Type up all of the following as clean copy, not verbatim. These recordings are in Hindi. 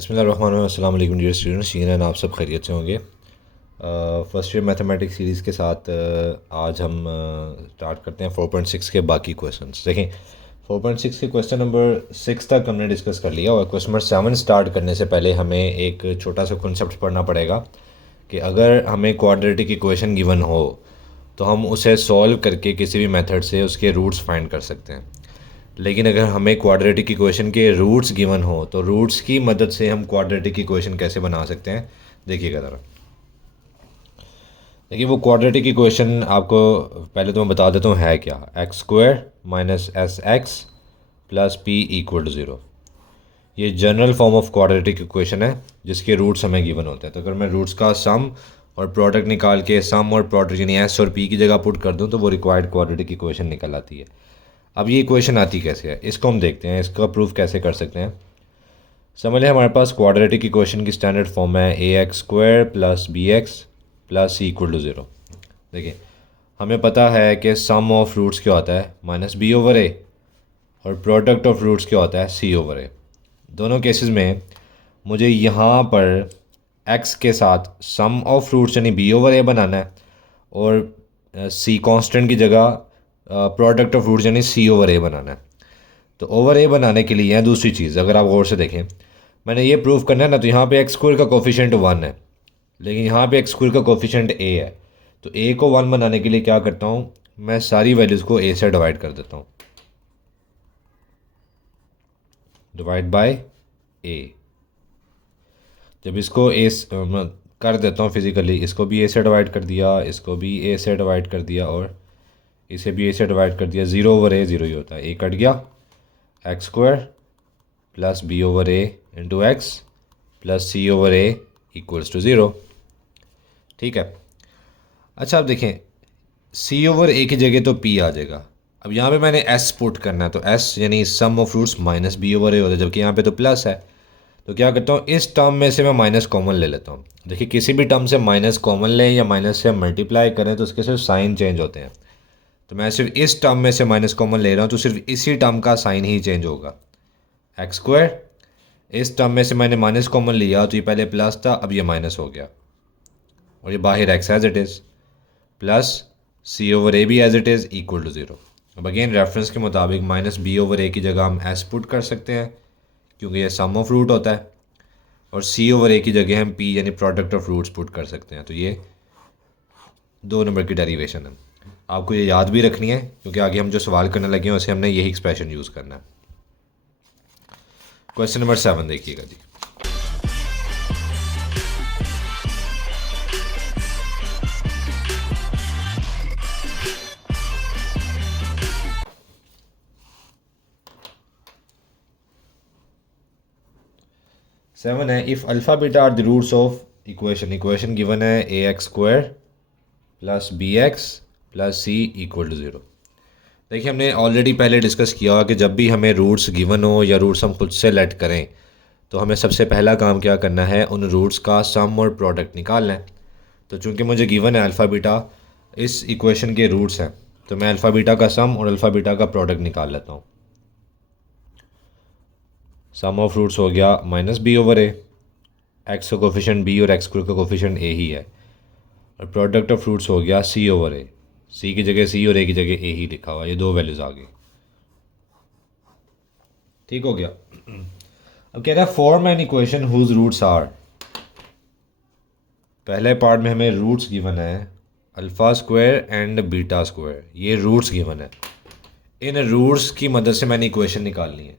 बिस्मिल्लाहिर्रहमानिर्रहीम। अस्सलाम वालेकुम डियर स्टूडेंट्स, यकीनन आप सब खैरियत से होंगे। फर्स्ट ईयर मैथमेटिक्स सीरीज़ के साथ आज हम स्टार्ट करते हैं 4.6 के बाकी क्वेश्चंस। देखें 4.6 के क्वेश्चन नंबर 6 तक हमने डिस्कस कर लिया और क्वेश्चन नंबर 7 स्टार्ट करने से पहले हमें एक छोटा सा कॉन्सेप्ट पढ़ना पड़ेगा कि अगर हमें क्वाड्रेटिक इक्वेशन गिवन हो तो हम उसे सॉल्व करके किसी भी मेथड से उसके रूट्स फाइंड कर सकते हैं। लेकिन अगर हमें क्वाड्रेटिक इक्वेशन के रूट्स गिवन हो तो रूट्स की मदद से हम क्वाड्रेटिक इक्वेशन कैसे बना सकते हैं, देखिएगा ज़रा। देखिए वो क्वाड्रेटिक इक्वेशन आपको पहले तो मैं बता देता हूँ है क्या। X square minus s x plus p equal to zero, ये general form of quadratic equation है जिसके रूट्स हमें गिवन होते हैं। तो अगर मैं रूट्स का सम और प्रोडक्ट निकाल के सम और प्रोडक्ट यानी एस और पी की जगह पुट कर दूँ तो वो रिक्वायर्ड क्वाड्रेटिक इक्वेशन निकल आती है। अब ये इक्वेशन आती कैसे है, इसको हम देखते हैं, इसका प्रूफ कैसे कर सकते हैं। समझ लें हमारे पास क्वाड्रेटिक इक्वेशन की स्टैंडर्ड फॉर्म है a x square plus b x plus c equal to zero. देखिए हमें पता है कि सम ऑफ रूट्स क्या होता है माइनस बी ओवर ए और प्रोडक्ट ऑफ रूट्स क्या होता है सी ओवर ए। दोनों केसेस में मुझे यहाँ पर एक्स के साथ सम ऑफ रूट्स यानी बी ओवर ए बनाना है और सी कांस्टेंट की जगह प्रोडक्ट ऑफ रूट्स यानी सी ओवर ए बनाना है। तो ओवर ए बनाने के लिए है दूसरी चीज़, अगर आप गौर से देखें मैंने ये प्रूव करना है ना, तो यहाँ पे एक्स स्क्वायर का कोफिशिएंट 1 है लेकिन यहाँ पे एक्स स्क्वायर का कोफिशिएंट ए है। तो ए को 1 बनाने के लिए क्या करता हूँ, मैं सारी वैल्यूज़ को ए से डिवाइड कर देता हूँ, डिवाइड बाय ए। जब इसको ए कर देता हूँ फिज़िकली, इसको भी ए से डिवाइड कर दिया, इसको भी ए से डिवाइड कर दिया और इसे भी ए से डिवाइड कर दिया, ज़ीरो ओवर ए ज़ीरो ही होता है, ए कट गया, x square plus b over a into x plus c over a equals to zero. ठीक है। अच्छा अब देखें सी ओवर ए की जगह तो पी आ जाएगा। अब यहाँ पे मैंने एस पुट करना है तो एस यानी sum of roots minus b over a होता है, जबकि यहाँ पे तो प्लस है। तो क्या करता हूँ, इस टर्म में से मैं माइनस कॉमन ले लेता हूँ। देखिए किसी भी टर्म से माइनस कॉमन लें या माइनस से मल्टीप्लाई करें तो उसके सिर्फ साइन चेंज होते हैं। तो मैं सिर्फ इस टर्म में से माइनस कॉमन ले रहा हूँ तो सिर्फ इसी टर्म का साइन ही चेंज होगा। एक्स स्क्वायर, इस टर्म में से मैंने माइनस कॉमन लिया तो ये पहले प्लस था, अब ये माइनस हो गया और ये बाहर x as it is plus c over a भी as it is equal to zero. अब अगेन रेफरेंस के मुताबिक माइनस बी ओवर ए की जगह हम एस पुट कर सकते हैं क्योंकि ये सम ऑफ रूट होता है, और सी ओवर ए की जगह हम पी यानी प्रोडक्ट ऑफ रूट्स पुट कर सकते हैं। तो ये 2 नंबर की डेरिवेशन है, आपको ये याद भी रखनी है क्योंकि आगे हम जो सवाल करने लगे हैं उसे हमने यही एक्सप्रेशन यूज़ करना है। क्वेश्चन नंबर 7 देखिएगा जी। सेवन है, if alpha beta are the roots of equation given है a x square plus b x plus c equal to zero. देखिए हमने ऑलरेडी पहले डिस्कस किया हुआ कि जब भी हमें रूट्स गिवन हो या रूट्स हम खुद से लेट करें तो हमें सबसे पहला काम क्या करना है, उन रूट्स का सम और प्रोडक्ट निकालना है। तो चूंकि मुझे गिवन है अल्फ़ा बीटा इस इक्वेशन के रूट्स हैं तो मैं अल्फ़ा बीटा का सम और अल्फ़ा बीटा का प्रोडक्ट निकाल लेता हूँ। सम ऑफ रूट्स हो गया माइनस बी ओवर ए, एक्स का कोफिशिएंट बी और एक्स स्क्वायर का कोफिशिएंट ए ही है, और प्रोडक्ट ऑफ रूट्स हो गया सी ओवर ए, सी की जगह सी और ए की जगह ए ही लिखा हुआ, ये 2 वैल्यूज़ आ गई। ठीक हो गया। अब कह रहा है form an equation whose roots are, पहले पार्ट में हमें रूट्स गिवन है alpha square and beta square, ये रूट्स गिवन है। इन रूट्स की मदद से मैंने इक्वेशन निकालनी है।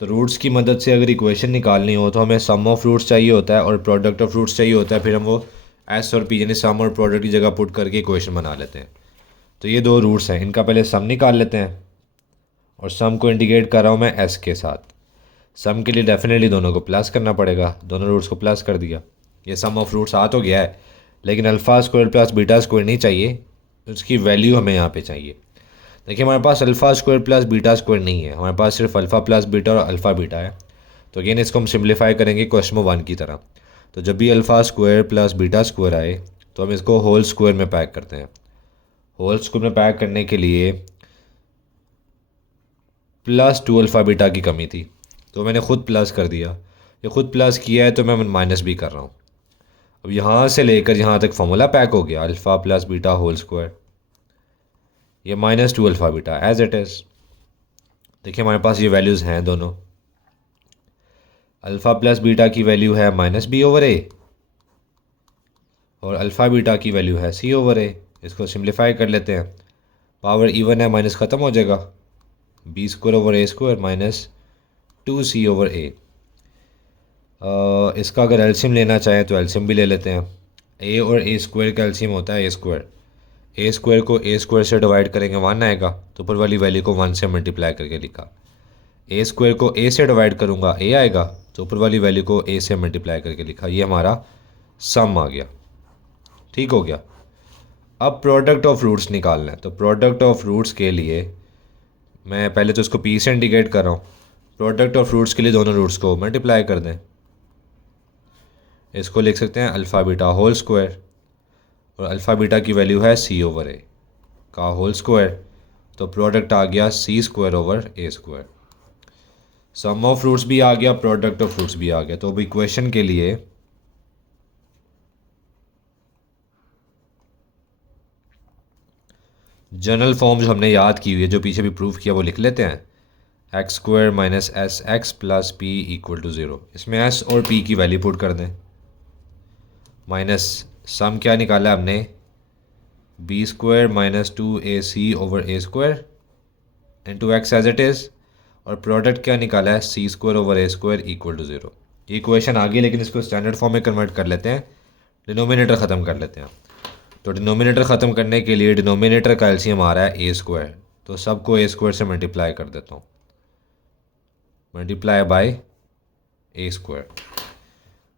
तो रूट्स की मदद से अगर इक्वेशन निकालनी हो तो हमें सम ऑफ रूट्स चाहिए होता है और प्रोडक्ट ऑफ रूट्स चाहिए होता है, फिर हम वो एस और पी यानी सम और प्रोडक्ट की जगह पुट करके इक्वेशन बना लेते हैं। तो ये 2 रूट्स हैं, इनका पहले सम निकाल लेते हैं और सम को इंडिकेट कर रहा हूँ मैं एस के साथ। सम के लिए डेफिनेटली दोनों को प्लस करना पड़ेगा, दोनों रूट्स को प्लस कर दिया, ये सम ऑफ रूट्स आ तो गया है, लेकिन alpha square plus beta square नहीं चाहिए, उसकी वैल्यू हमें यहाँ पे चाहिए। देखिए हमारे पास alpha square plus beta square नहीं है, हमारे पास सिर्फ अल्फ़ा प्लस बीटा और अल्फ़ा बीटा है। तो अगेन इसको हम सिम्प्लीफाई करेंगे क्वेश्चन 1 की तरह। तो जब भी alpha square plus beta square आए तो हम इसको होल स्क्वायर में पैक करते हैं। होल स्क्वायर में पैक करने के लिए +2 अल्फ़ा बीटा की कमी थी तो मैंने ख़ुद प्लस कर दिया, ये खुद प्लस किया है तो मैं माइनस भी कर रहा हूँ। अब यहाँ से लेकर यहाँ तक फॉर्मूला पैक हो गया, alpha plus beta whole square, ये -2 alpha beta as it is. देखिए हमारे पास ये वैल्यूज़ हैं दोनों। अल्फ़ा प्लस बीटा की वैल्यू है -b/a और अल्फ़ा बीटा की वैल्यू है c/a। इसको सिंप्लीफाई कर लेते हैं, पावर इवन है, माइनस ख़त्म हो जाएगा, b² / a² -2c/a। इसका अगर एल्शियम लेना चाहें तो एल्शियम भी ले लेते हैं। a और a² का एल्शियम होता है a²। a² को a² से डिवाइड करेंगे 1 आएगा, तो ऊपर वाली वैल्यू को 1 से मल्टीप्लाई करके लिखा। a² को a से डिवाइड करूँगा a आएगा, तो ऊपर वाली वैल्यू को a से मल्टीप्लाई करके लिखा। ये हमारा सम आ गया, ठीक हो गया। अब प्रोडक्ट ऑफ रूट्स निकालना है, तो प्रोडक्ट ऑफ रूट्स के लिए मैं पहले तो इसको p से इंडिकेट कर रहा हूँ। प्रोडक्ट ऑफ रूट्स के लिए दोनों रूट्स को मल्टीप्लाई कर दें। इसको लिख सकते हैं अल्फ़ा बीटा होल स्क्वायर, और अल्फ़ा बीटा की वैल्यू है c/a का होल स्क्वायर, तो प्रोडक्ट आ गया c² / a²। Some of roots भी आ गया, प्रोडक्ट ऑफ रूट्स भी आ गया। तो अब इक्वेशन के लिए जनरल फॉर्म जो हमने याद की हुई है, जो पीछे भी प्रूव किया, वो लिख लेते हैं। x² - sx + p = 0। इसमें s और p की वैल्यू पुट कर दें, माइनस सम क्या निकाला है हमने, b² - 2ac/a² into x as it is, और प्रोडक्ट क्या निकाला है, c² / a² = 0। ये इक्वेशन आ गई, लेकिन इसको स्टैंडर्ड फॉर्म में कन्वर्ट कर लेते हैं, डिनोमिनेटर ख़त्म कर लेते हैं। तो डिनोमिनेटर ख़त्म करने के लिए डिनोमिनेटर का एलसीएम आ रहा है a², तो सबको a² से मल्टीप्लाई कर देता हूँ, मल्टीप्लाई बाय a²।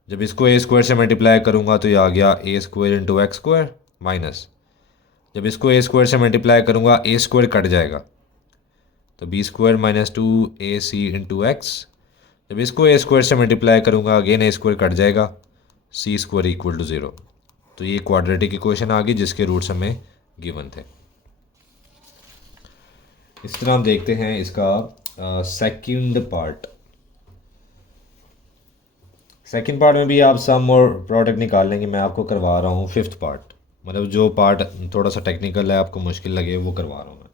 जब इसको a² से मल्टीप्लाई करूँगा तो ये आ गया a² × x², माइनस जब इसको a² से मल्टीप्लाई करूँगा a² कट जाएगा, तो b² - 2ac × x। जब इसको a² से मल्टीप्लाई करूँगा अगेन a² कट जाएगा, c² = 0। तो ये क्वाड्रेटिक इक्वेशन आ गई जिसके रूट्स हमें गिवन थे। इस तरह हम देखते हैं इसका सेकंड पार्ट। सेकंड पार्ट में भी आप सम और प्रोडक्ट निकाल लेंगे, मैं आपको करवा रहा हूँ फिफ्थ पार्ट, मतलब जो पार्ट थोड़ा सा टेक्निकल है, आपको मुश्किल लगे, वो करवा रहा हूँ मैं।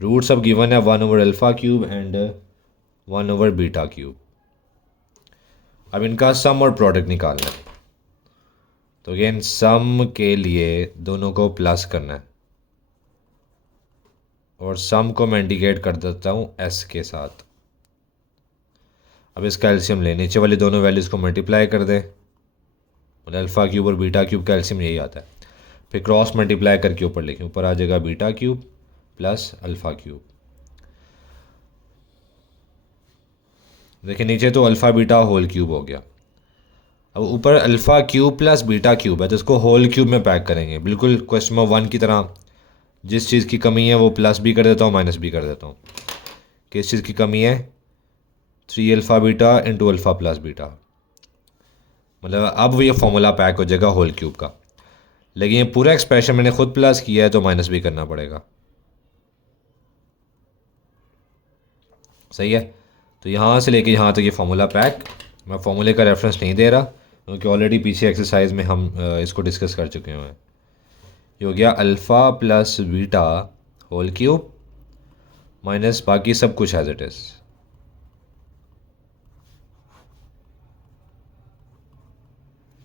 रूट्स अब गिवन है 1/α³ एंड 1/β³। अब इनका सम और प्रोडक्ट निकालना है, तो अगेन सम के लिए दोनों को प्लस करना है, और सम को मैं इंडिकेट कर देता हूँ s के साथ। अब इसका एलसीएम ले, नीचे वाली दोनों वैल्यूज़ को मल्टीप्लाई कर दें, मतलब α³ और β³ का एलसीएम यही आता है। फिर क्रॉस मल्टीप्लाई करके ऊपर लिखें, ऊपर आ जाएगा β³ + α³। देखिए नीचे तो अल्फ़ा बीटा होल क्यूब हो गया। अब ऊपर α³ + β³ है, तो इसको होल क्यूब में पैक करेंगे, बिल्कुल क्वेश्चन नंबर 1 की तरह। जिस चीज़ की कमी है वो प्लस भी कर देता हूँ, माइनस भी कर देता हूँ। किस चीज़ की कमी है, 3α बीटा × अल्फ़ा + बीटा, मतलब अब ये फॉर्मूला पैक हो जाएगा होल क्यूब का। लेकिन ये पूरा एक्सप्रेशन मैंने खुद प्लस किया है, तो माइनस भी करना पड़ेगा, सही है। तो यहाँ से लेके यहाँ तक ये फार्मूला पैक। मैं फार्मूले का रेफरेंस नहीं दे रहा, क्योंकि ऑलरेडी पीछे एक्सरसाइज में हम इसको डिस्कस कर चुके हैं। ये हो गया alpha + beta whole cube minus बाकी सब कुछ एज इट इज़।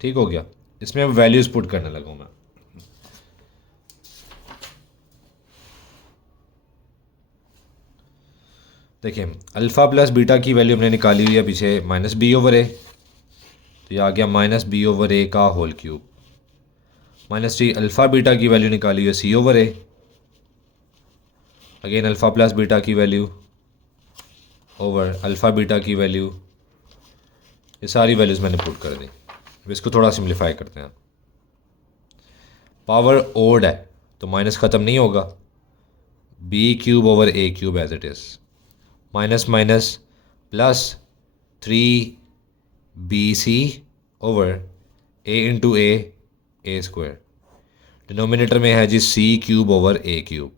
ठीक हो गया। इसमें अब वैल्यूज़ पुट करने लगा मैं। देखिए अल्फ़ा + बीटा की वैल्यू हमने निकाली हुई है पीछे -b/a, तो ये आ गया -b/a का होल क्यूब, -3 अल्फ़ा बीटा की वैल्यू निकाली हुई है c/a, अगेन अल्फ़ा + बीटा की वैल्यू ओवर अल्फ़ा बीटा की वैल्यू। ये सारी वैल्यूज़ मैंने पुट कर दी। अब इसको थोड़ा सिंप्लीफाई करते हैं। पावर ओड है तो माइनस ख़त्म नहीं होगा, b³ / a³ as it is, minus minus plus 3bc / a² denominator में है जी c³ / a³।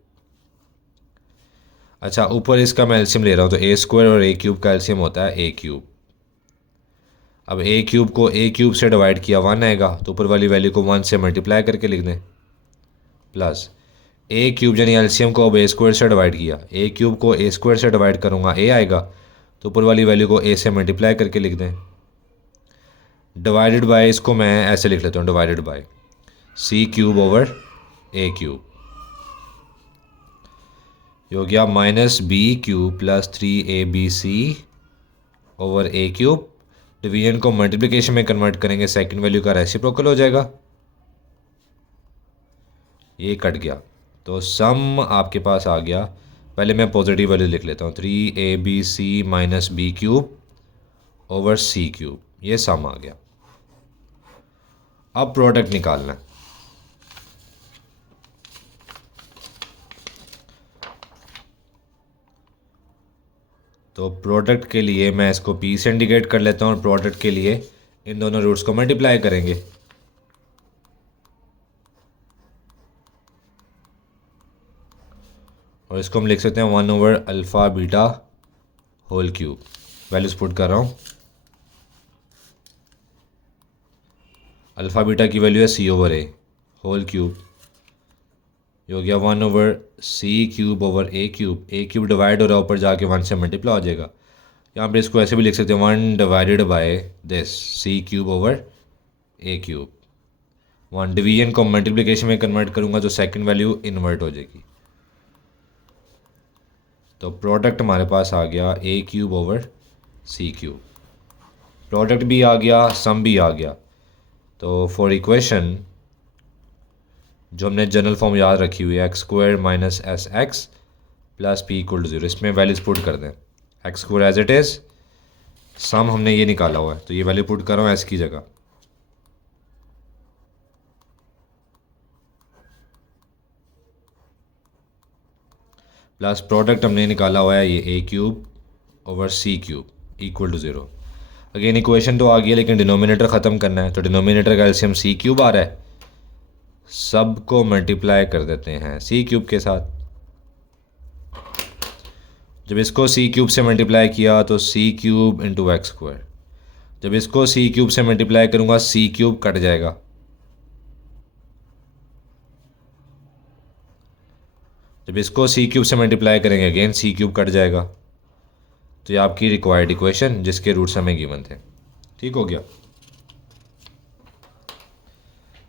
अच्छा ऊपर इसका मैं एलसीएम ले रहा हूँ, तो a² और a³ का एलसीएम होता है a³। अब ए क्यूब को ए क्यूब से डिवाइड किया 1 आएगा, तो ऊपर वाली वैल्यू को 1 से मल्टीप्लाई करके लिख दें, प्लस ए क्यूब यानी एलसीएम को अब ए स्क्वायर से डिवाइड किया, ए क्यूब को ए स्क्वायर से डिवाइड करूँगा ए आएगा, तो ऊपर वाली वैल्यू को ए से मल्टीप्लाई करके लिख दें, डिवाइडेड बाय, इसको मैं ऐसे लिख लेता हूँ, divided by c cube over a cube, ये हो गया minus b cube plus 3abc over a cube. Division को मल्टीप्लिकेशन में कन्वर्ट करेंगे, सेकंड वैल्यू का रेसिप्रोकल हो जाएगा, ये कट गया, तो सम आपके पास आ गया। पहले मैं पॉजिटिव वैल्यू लिख लेता हूँ, 3abc minus b cube over c cube, ये सम आ गया। अब प्रोडक्ट निकालना है, तो प्रोडक्ट के लिए मैं इसको पी से इंडिकेट कर लेता हूँ, और प्रोडक्ट के लिए इन दोनों रूट्स को मल्टीप्लाई करेंगे, और इसको हम लिख सकते हैं 1 over alpha beta whole cube. Values put कर रहा हूँ, अल्फ़ा बीटा की वैल्यू है c over a whole cube, ये हो गया 1 over c cube over a cube divide हो रहा है, ऊपर जाके 1 से मल्टीप्लाई हो जाएगा। यहाँ पर इसको ऐसे भी लिख सकते हैं 1 divided by this c cube over a cube. 1 division को मल्टीप्लिकेशन में कन्वर्ट करूँगा तो सेकंड वैल्यू इन्वर्ट हो जाएगी, तो प्रोडक्ट हमारे पास आ गया ए cube over c cube, product भी आ गया, सम भी आ गया। तो फॉर इक्वेशन जो हमने जनरल फॉर्म याद रखी हुई है, x square minus s x plus p equal to 0, इसमें वैल्यूज पुट कर दें, x square as it is, sum हमने ये निकाला हुआ है तो ये वैल्यू पुट कर रहा हूँ एस की जगह, प्लस प्रोडक्ट हमने निकाला हुआ है ये a cube over c cube equal to 0। Again equation तो आ गई है, लेकिन डिनोमिनेटर ख़त्म करना है, तो डिनोमिनेटर का एलसीएम सी क्यूब आ रहा है, सब को मल्टीप्लाई कर देते हैं सी क्यूब के साथ। जब इसको सी क्यूब से मल्टीप्लाई किया तो सी क्यूब इंटू एक्स स्क्वायर, जब इसको सी क्यूब से मल्टीप्लाई करूँगा सी क्यूब कट जाएगा, जब इसको सी क्यूब से मल्टीप्लाई करेंगे अगेन सी क्यूब कट जाएगा, तो ये आपकी रिक्वायर्ड इक्वेशन जिसके रूट्स हमें गिवन थे। ठीक हो गया।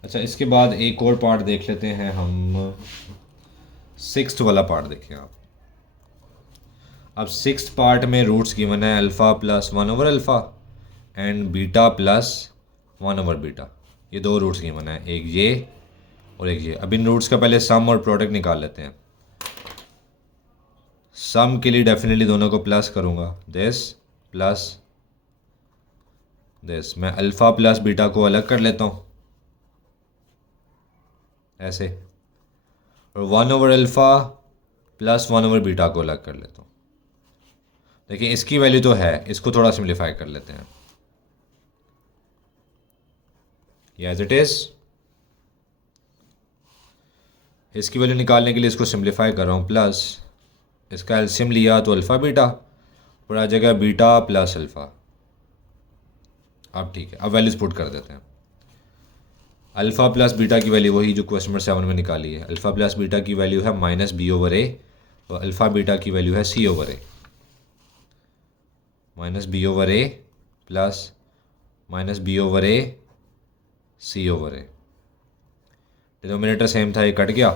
अच्छा, इसके बाद एक और पार्ट देख लेते हैं हम, सिक्स्थ वाला पार्ट देखें आप। अब सिक्स्थ पार्ट में रूट्स गिवन है alpha plus 1 over alpha and beta plus 1 over beta, ये दो रूट्स गिवन है, एक ये और एक ये। अब इन रूट्स का पहले सम और प्रोडक्ट निकाल लेते हैं। सम के लिए डेफिनेटली दोनों को प्लस करूँगा, दिस प्लस दिस, मैं अल्फ़ा प्लस बीटा को अलग कर लेता हूँ ऐसे, और 1 over alpha plus 1 over beta को अलग कर लेता हूँ। देखिए इसकी वैल्यू तो है, इसको थोड़ा सिम्प्लीफाई कर लेते हैं, ये एज इट इज़। इसकी वैल्यू निकालने के लिए इसको सिम्प्लीफाई कर रहा हूँ, प्लस इसका एलसीएम लिया तो अल्फ़ा बीटा, और आ जाएगा बीटा प्लस अल्फ़ा। अब ठीक है, अब वैल्यूज पुट कर देते हैं। अल्फ़ा प्लस बीटा की वैल्यू वही जो क्वेश्चन नंबर 7 में निकाली है, अल्फ़ा प्लस बीटा की वैल्यू है माइनस बी ओवर ए, और अल्फ़ा बीटा की वैल्यू है सी ओवर ए, माइनस बी ओवर ए प्लस माइनस बी ओवर ए सी ओवर ए। डिनोमिनेटर सेम था, ये कट गया,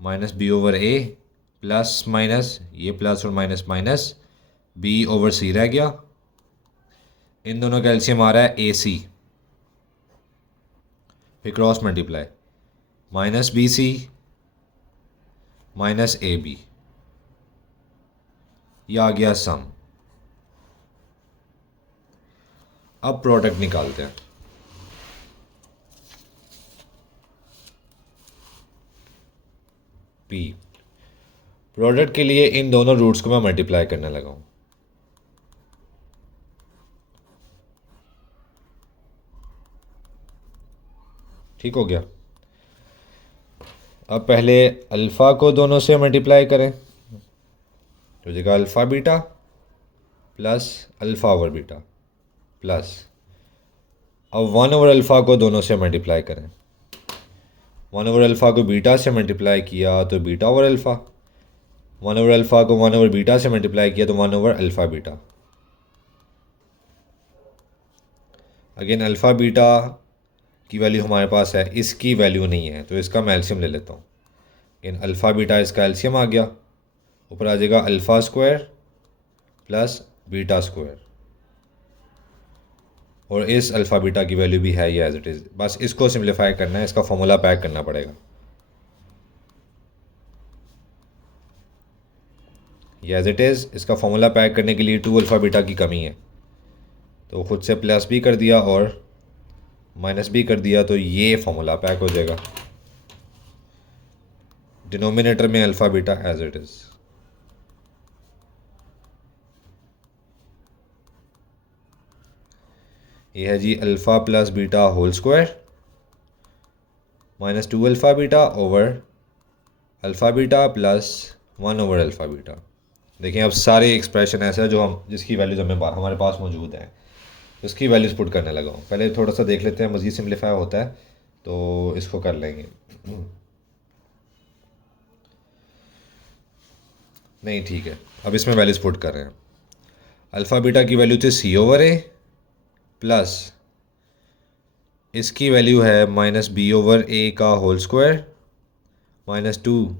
माइनस बी ओवर ए प्लस माइनस, ये प्लस और माइनस माइनस, बी ओवर सी रह गया। इन दोनों का एलसीएम आ रहा है ए सी, फिर cross multiply, minus b c minus a b, यह आ गया सम। अब प्रोडक्ट निकालते हैं। पी प्रोडक्ट के लिए इन दोनों रूट्स को मैं मल्टीप्लाई करने लगा हूं। ठीक हो गया। अब पहले अल्फ़ा को दोनों से मल्टीप्लाई करें, तो जगह alpha beta plus alpha over beta, plus, अब 1/अल्फ़ा को दोनों से मल्टीप्लाई करें। 1/अल्फ़ा को बीटा से मल्टीप्लाई किया तो बीटा/अल्फ़ा, 1/अल्फ़ा को 1/बीटा से मल्टीप्लाई किया तो 1/अल्फ़ा बीटा। अगेन अल्फ़ा बीटा की वैल्यू हमारे पास है, इसकी वैल्यू नहीं है, तो इसका मैं एलसीएम ले लेता हूँ। अगेन अल्फ़ा बीटा इसका एलसीएम आ गया, ऊपर आ जाएगा alpha square plus beta square, और इस अल्फ़ा बीटा की वैल्यू भी है ये एज इट इज़। बस इसको सिंप्लीफाई करना है, इसका फॉर्मूला पैक करना पड़ेगा। ये एज इट इज़, इसका फॉर्मूला पैक करने के लिए 2 अल्फ़ा बीटा की कमी है, तो खुद से प्लस भी कर दिया और माइनस भी कर दिया, तो ये फॉर्मूला पैक हो जाएगा। डिनोमिनेटर में alpha beta as it is. ये है जी alpha plus beta whole square minus 2 alpha beta over alpha beta plus 1/अल्फ़ा बीटा। देखिए अब सारे एक्सप्रेशन ऐसा है जो हम जिसकी वैल्यूज हमारे पास मौजूद हैं, उसकी वैल्यूज पुट करने लगा हूँ। पहले थोड़ा सा देख लेते हैं, मज़ीद सिम्प्लीफाई होता है तो इसको कर लेंगे। नहीं ठीक है, अब इसमें वैल्यूज पुट कर रहे हैं। अल्फ़ा बीटा की वैल्यू थी c/a प्लस इसकी वैल्यू है -b/a का whole square minus 2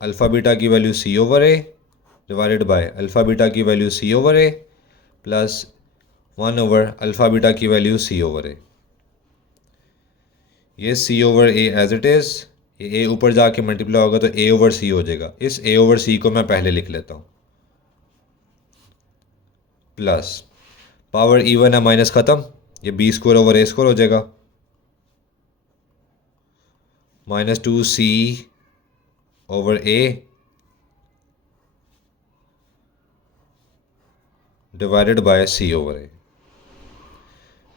alpha beta की value c/a divided by alpha beta की वैल्यू c/a प्लस 1/अल्फ़ा बीटा की वैल्यू c/a। ये c/a एज इट इज़, ये a ऊपर जाके मल्टीप्लाई होगा तो a/c हो जाएगा। इस a/c को मैं पहले लिख लेता हूँ, प्लस पावर इवन है, माइनस ख़त्म, ये b² हो जाएगा, -2c/a डिवाइडेड बाय c/a।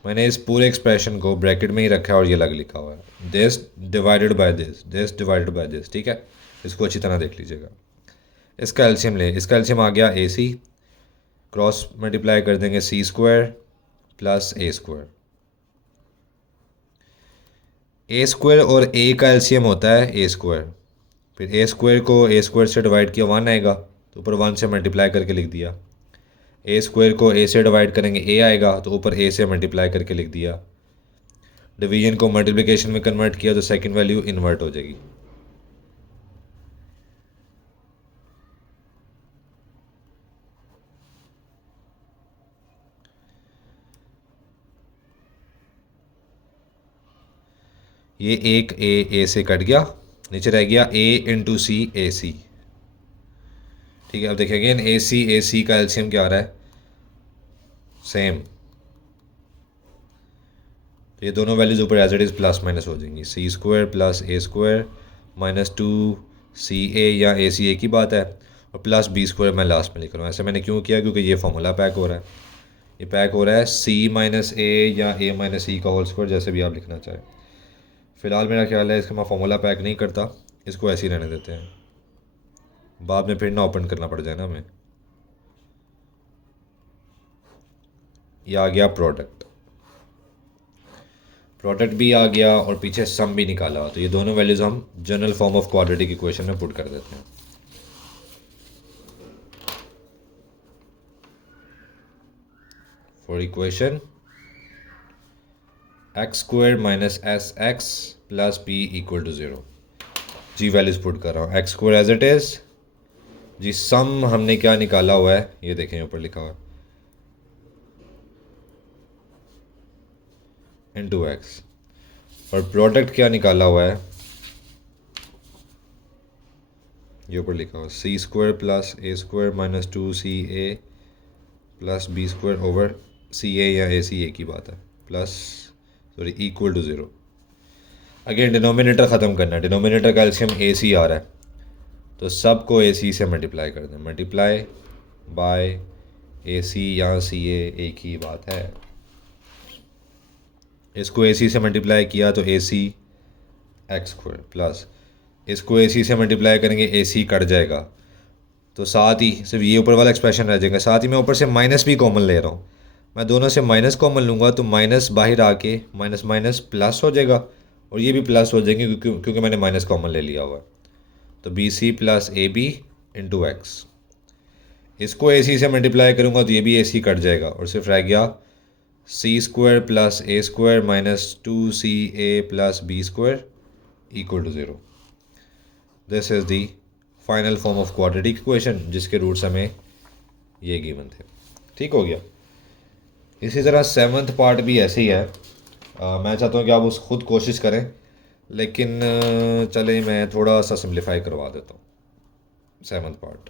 मैंने इस पूरे एक्सप्रेशन को ब्रैकेट में ही रखा है और ये अलग लिखा हुआ है, this divided by this divided by this. ठीक है, इसको अच्छी तरह देख लीजिएगा। इसका एलसीएम ले, इसका एलसीएम आ गया ac, क्रॉस मल्टीप्लाई कर देंगे c² प्लस a²। a² और a का एलसीएम होता है a², फिर a² को a² से डिवाइड किया 1 आएगा, तो ऊपर 1 से मल्टीप्लाई करके लिख दिया। a² को a से डिवाइड करेंगे a आएगा, तो ऊपर a से मल्टीप्लाई करके लिख दिया। डिवीजन को मल्टीप्लिकेशन में कन्वर्ट किया तो सेकंड वैल्यू इन्वर्ट हो जाएगी। ये एक a से कट गया, नीचे रह गया a इंटू सी ac। ठीक है, अब देखिए अगेन ac का एलसीएम क्या आ रहा है, सेम, तो ये दोनों वैल्यूज ऊपर as it is plus minus हो जाएंगी। c² plus a² minus 2ca या ac एक ही बात है, और प्लस b² मैं लास्ट में लिख रहा हूँ। ऐसे मैंने क्यों किया, क्योंकि ये फॉर्मूला पैक हो रहा है, ये पैक हो रहा है c माइनस a या a माइनस e का होल स्क्वायर, जैसे भी आप लिखना चाहें। फ़िलहाल मेरा ख्याल है इसका मैं फॉर्मूला पैक नहीं करता, इसको ऐसे ही रहने देते हैं, बाद में फिर ना ओपन करना पड़ जाए ना हमें। ये आ गया प्रोडक्ट भी आ गया और पीछे सम भी निकाला, तो ये दोनों वैल्यूज़ हम general form of quadratic equation में पुट कर देते हैं। For equation x² minus sx plus b equal to 0, जी वैल्यूज़ पुट कर रहा हूँ। x² एज इट इज़ जी, सम हमने क्या निकाला हुआ है ये देखें, ऊपर लिखा हुआ है इंटू x, और प्रोडक्ट क्या निकाला हुआ है ये ऊपर लिखा हुआ है c² plus a² minus 2ca plus b² over ca या ac एक ही बात है, plus sorry equal to 0। Again denominator ख़त्म करना है, डिनोमिनेटर का एलसीएम ac आ रहा है, तो सब को ac से मल्टीप्लाई कर दें, मल्टीप्लाई बाय ac, यहाँ ca एक ही बात है। इसको ac से मल्टीप्लाई किया तो ac x² प्लस इसको ac से मल्टीप्लाई करेंगे ac कट जाएगा, तो साथ ही सिर्फ ये ऊपर वाला एक्सप्रेशन रह जाएगा, साथ ही मैं ऊपर से माइनस भी कॉमन ले रहा हूँ, मैं दोनों से माइनस कॉमन लूँगा तो माइनस बाहर आके माइनस माइनस प्लस हो जाएगा और ये भी प्लस हो जाएंगे क्योंकि मैंने माइनस कॉमन ले लिया हुआ। तो b c plus a b into x, इसको ए सी से मल्टीप्लाई करूँगा तो ये भी ए सी कट जाएगा और सिर्फ रह गया c square plus a square minus 2ca plus b square equal to 0। This is the final form of quadratic equation जिसके रूट्स हमें ये गिवन थे। ठीक हो गया। इसी तरह सेवन्थ पार्ट भी ऐसे ही है। मैं चाहता हूँ कि आप उस खुद कोशिश करें, लेकिन चले मैं थोड़ा सा सिंप्लीफाई करवा देता हूँ। सेवन्थ पार्ट,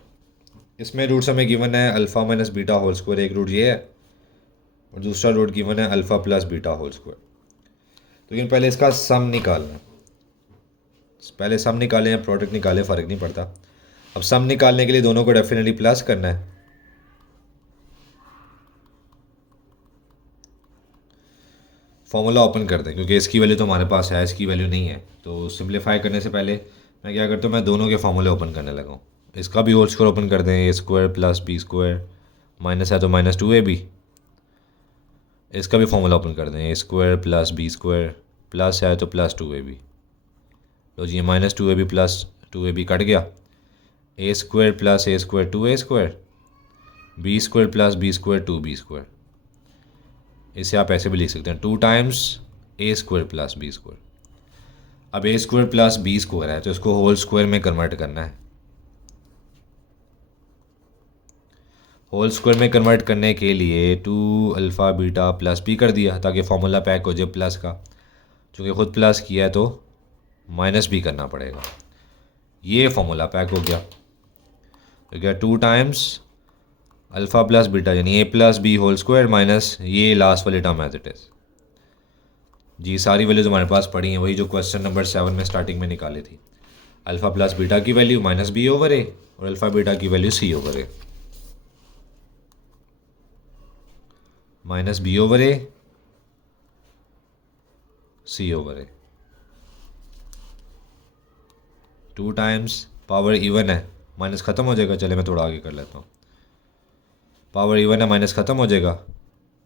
इसमें रूट्स हमें गिवन है alpha minus beta whole square, एक रूट ये है और दूसरा रूट गिवन है alpha plus beta whole square. तो लेकिन पहले इसका सम निकालना है, पहले सम निकालें या प्रोडक्ट निकालें फ़र्क नहीं पड़ता। अब सम निकालने के लिए दोनों को डेफिनेटली प्लस करना है। फॉर्मूला ओपन कर दें क्योंकि इसकी वैल्यू तो हमारे पास है, इसकी वैल्यू नहीं है। तो सिंप्लीफाई करने से पहले मैं क्या करता हूँ, मैं दोनों के फॉर्मूले ओपन करने लगा हूँ। इसका भी होल स्क्वायर ओपन कर दें, a square plus b square minus है तो माइनस 2ab। इसका भी फॉर्मूला ओपन कर दें, a square plus b square plus है तो प्लस 2ab। तो जी minus 2ab plus 2ab cut गया। A square plus a square 2a square, b square plus b square 2b square. इसे आप ऐसे भी लिख सकते हैं 2 times a square plus b square. अब a square plus b square है तो इसको होल स्क्वायर में कन्वर्ट करना है। होल स्क्वायर में कन्वर्ट करने के लिए 2 अल्फ़ा बीटा प्लस बी कर दिया ताकि फार्मूला पैक हो जाए प्लस का। चूँकि ख़ुद प्लस किया है तो माइनस भी करना पड़ेगा। ये फार्मूला पैक हो गया। तो क्या 2 टाइम्स अल्फ़ा प्लस बीटा यानी a plus b whole square minus ये लास्ट वाली टर्म एज इट इज़। जी सारी वैल्यूज हमारे पास पड़ी हैं, वही जो क्वेश्चन नंबर 7 में स्टार्टिंग में निकाली थी। अल्फ़ा प्लस बीटा की वैल्यू माइनस बी ओवर ए और अल्फ़ा बीटा की वैल्यू सी ओवर ए। माइनस बी ओवर ए सी ओवर ए। 2 टाइम्स पावर इवन है, माइनस ख़त्म हो जाएगा। चले मैं थोड़ा आगे कर लेता हूँ। पावर इवन है, माइनस ख़त्म हो जाएगा।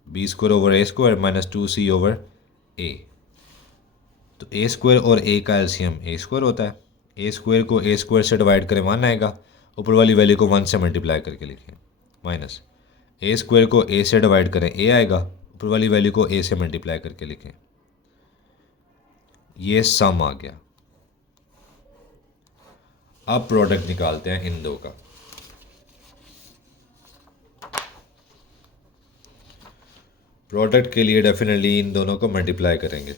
B square over a square minus 2c over ए। तो ए स्क्वायर और ए का एलसीएम ए स्क्वायर होता है। ए स्क्वायर को ए स्क्वायर से डिवाइड करें 1 आएगा, ऊपर वाली वैल्यू को 1 से मल्टीप्लाई करके लिखें। माइनस ए स्क्वायर को ए से डिवाइड करें ए आएगा, ऊपर वाली वैल्यू को ए से मल्टीप्लाई करके लिखें। ये सम आ गया। अब प्रोडक्ट निकालते हैं इन दो का। प्रोडक्ट के लिए डेफिनेटली इन दोनों को मल्टीप्लाई करेंगे।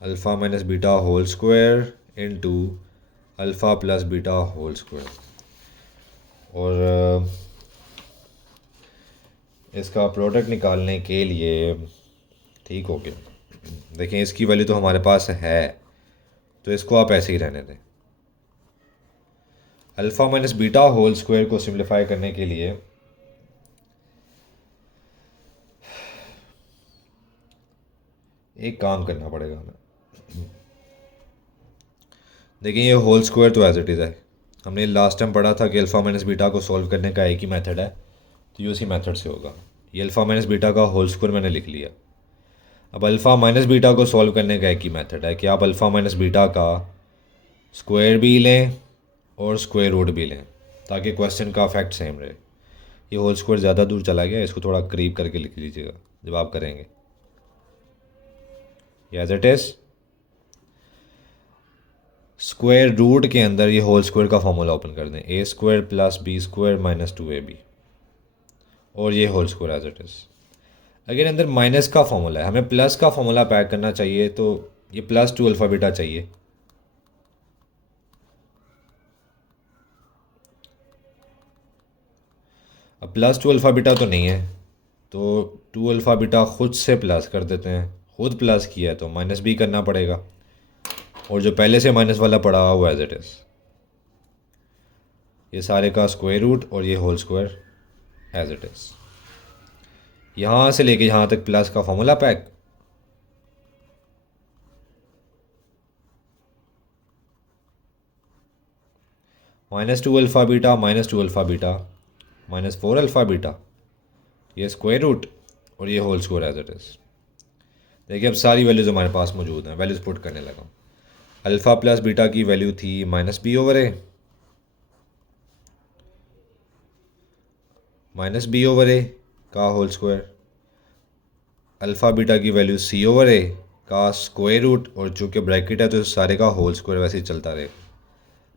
Alpha minus beta whole square into alpha plus beta whole square. और इसका प्रोडक्ट निकालने के लिए ठीक हो गया। देखें इसकी वैल्यू तो हमारे पास है तो इसको आप ऐसे ही रहने दें। Alpha minus beta whole square को सिंप्लीफाई करने के लिए एक काम करना पड़ेगा हमें। देखिए ये होल स्क्वायर तो एज इट इज़ है। हमने लास्ट टाइम पढ़ा था कि अल्फ़ा माइनस बीटा को सॉल्व करने का एक ही मेथड है, तो ये उसी मेथड से होगा। ये अल्फ़ा माइनस बीटा का होल स्क्वायर मैंने लिख लिया। अब अल्फ़ा माइनस बीटा को सॉल्व करने का एक ही मेथड है कि आप अल्फ़ा माइनस बीटा का स्क्वायर भी लें और स्क्वायर रूट भी लें ताकि क्वेश्चन का इफेक्ट सेम रहे। ये होल स्क्वायर ज़्यादा दूर चला गया, इसको थोड़ा करीब करके लिख लीजिएगा जब आप करेंगे। As it is square root के अंदर ये होल स्क्वायर का फॉर्मूला ओपन कर दें, a square plus b square minus 2ab और ये whole square as it is. अगर अंदर माइनस का फॉर्मूला है, हमें प्लस का फॉर्मूला पैक करना चाहिए तो ये प्लस 2 अल्फ़ा बीटा चाहिए। अब प्लस 2 अल्फ़ा बीटा तो नहीं है तो 2 अल्फ़ा बीटा खुद से प्लस कर देते हैं। खुद प्लस किया है तो माइनस भी करना पड़ेगा और जो पहले से माइनस वाला पड़ा हुआ वो एज इट इज़। ये सारे का स्क्वायर रूट और ये whole square as it is. यहाँ से लेके यहाँ तक प्लस का formula pack. Minus 2 alpha beta minus 2 alpha beta minus 4 alpha beta, ये स्क्वायर रूट और ये whole square as it is. देखिए अब सारी वैल्यूज़ हमारे पास मौजूद हैं, वैल्यूज़ पुट करने लगा। अल्फ़ा प्लस बीटा की वैल्यू थी माइनस बी ओवर ए, माइनस बी ओवर ए का होल स्क्वायर, अल्फ़ा बीटा की वैल्यू सी ओवर ए का स्क्वायर रूट, और चूँकि ब्रैकेट है तो सारे का होल स्क्वायर वैसे ही चलता रहेगा।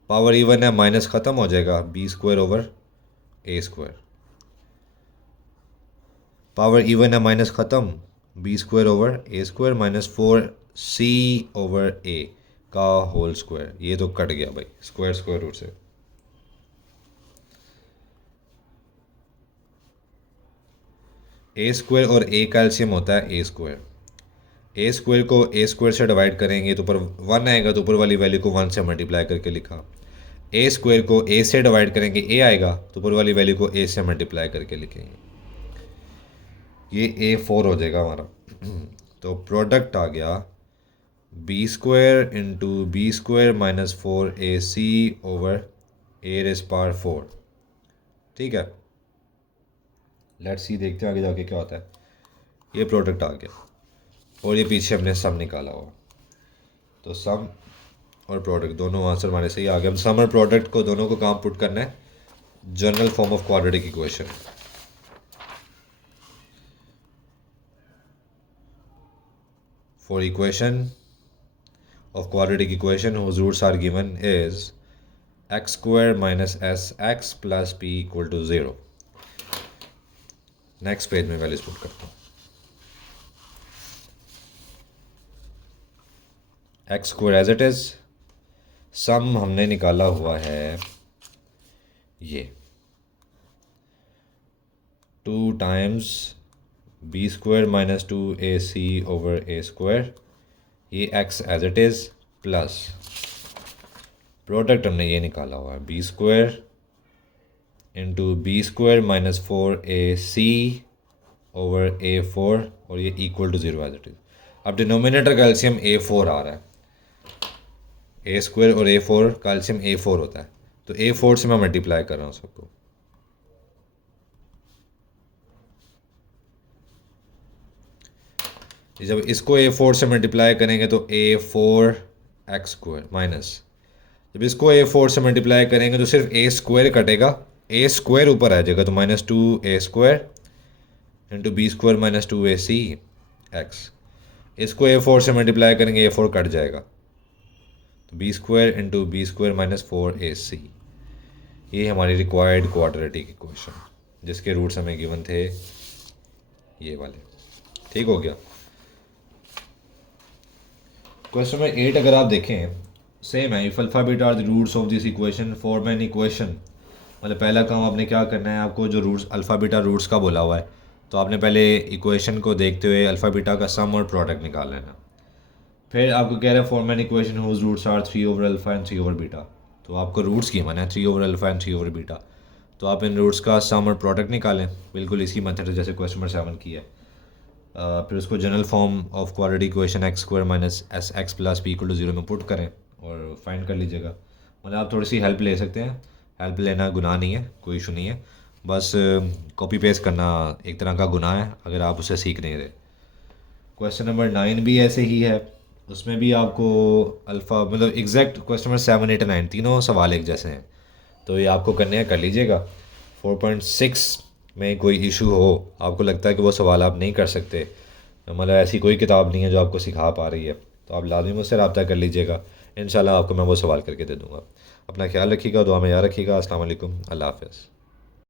पावर इवन है, माइनस ख़त्म हो जाएगा, B square over a square. Power even है, माइनस ख़त्म, B square over a square minus 4c over ए का होल स्क्वायर। ये तो कट गया भाई स्क्वायर स्क्वायर रूट से। ए स्क्वायर और ए का एलसीएम होता है ए स्क्वायर। ए स्क्वायर को ए स्क्वायर से डिवाइड करेंगे तो ऊपर 1 आएगा, तो ऊपर वाली वैल्यू को 1 से मल्टीप्लाई करके लिखा। ए स्क्वायर को ए से डिवाइड करेंगे, ए आएगा, तो ऊपर वाली वैल्यू को ए से मल्टीप्लाई करके लिखेंगे। ये A4 हो जाएगा हमारा। तो प्रोडक्ट आ गया b square into b square minus 4AC over a raise power 4। ठीक है, लेट्स सी, देखते हैं आगे जाके क्या होता है। ये प्रोडक्ट आ गया और ये पीछे हमने सम निकाला हुआ, तो सम और प्रोडक्ट दोनों आंसर हमारे सही आ गए। हम सम और प्रोडक्ट को दोनों को काम पुट करना है general form of quadratic equation. For equation of quadratic equation whose roots are given is x square minus sx plus p equal to 0। Next page में वैल्यूज पुट करता हूँ। X square as it is, sum हमने निकाला हुआ है ये 2 times b square minus 2AC over a square, ये x as it is, plus product हमने ये निकाला हुआ है b square into b square minus 4AC over A4, और ये equal to 0 as it is. अब डिनोमिनेटर का एलसीएम A4 आ रहा है, ए स्क्वायर और A4 का एलसीएम A4 होता है, तो A4 से मैं मल्टीप्लाई कर रहा हूँ सबको। जब इसको A4 से मल्टीप्लाई करेंगे तो A4 एक्स स्क्वायर माइनस, जब इसको A4 से मल्टीप्लाई करेंगे तो सिर्फ ए स्क्वायर कटेगा, ए स्क्वायर ऊपर आ जाएगा, तो minus 2A square into b square minus 2AC x. इसको A4 से मल्टीप्लाई करेंगे, A4 कट जाएगा, तो b square into b square minus 4AC। ये हमारी रिक्वायर्ड क्वाड्रेटिक इक्वेशन, जिसके रूट्स हमें गिवन थे ये वाले। ठीक हो गया। क्वेश्चन नंबर 8 अगर आप देखें, सेम है, if alpha beta are the roots of this equation form an equation. मतलब पहला काम आपने क्या करना है, आपको जो रूट्स अल्फा बीटा रूट्स का बोला हुआ है, तो आपने पहले इक्वेशन को देखते हुए अल्फा बीटा का सम और प्रोडक्ट निकाल लेना। फिर आपको कह रहा है form an equation whose roots are 3 over alpha and 3 over beta, तो आपको रूट्स की माना है 3 over alpha and 3 over beta, तो आप इन रूट्स का सम और प्रोडक्ट निकालें, बिल्कुल इसी मेथड से जैसे क्वेश्चन नंबर 7 की है। फिर उसको general form of quadratic equation x square minus s x plus p equal to 0 में पुट करें और फाइंड कर लीजिएगा। मतलब आप थोड़ी सी हेल्प ले सकते हैं, हेल्प लेना गुनाह नहीं है, कोई इशू नहीं है, बस कॉपी पेस्ट करना एक तरह का गुनाह है अगर आप उसे सीख नहीं रहे। क्वेश्चन नंबर 9 भी ऐसे ही है, उसमें भी आपको अल्फ़ा मतलब एग्जैक्ट क्वेश्चन नंबर 7, 8 9 तीनों सवाल एक जैसे हैं, तो ये आपको करने हैं, कर लीजिएगा। 4.6 में कोई इशू हो, आपको लगता है कि वो सवाल आप नहीं कर सकते, मतलब ऐसी कोई किताब नहीं है जो आपको सिखा पा रही है, तो आप लाजमी मुझसे रब्ता कर लीजिएगा, इंशाल्लाह आपको मैं वो सवाल करके दे दूँगा। अपना ख्याल रखिएगा, दुआ में याद रखिएगा। अस्सलाम वालेकुम, अल्लाह हाफ़िज़।